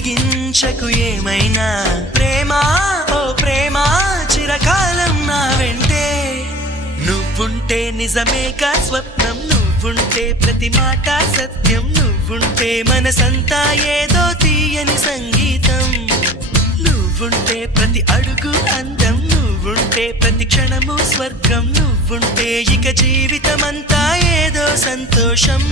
అడిగించకు ఏమైనా ప్రేమ ఓ ప్రేమ చిరకాలం నా వెంటే నువ్వుంటే నిజమేగా స్వప్నం నువ్వుంటే ప్రతి మాట సత్యం నువ్వుంటే మనసంతా ఏదో తీయని సంగీతం నువ్వుంటే ప్రతి అడుగు అందం నువ్వుంటే ప్రతి క్షణము స్వర్గం నువ్వుంటే ఇక జీవితమంతా ఏదో సంతోషం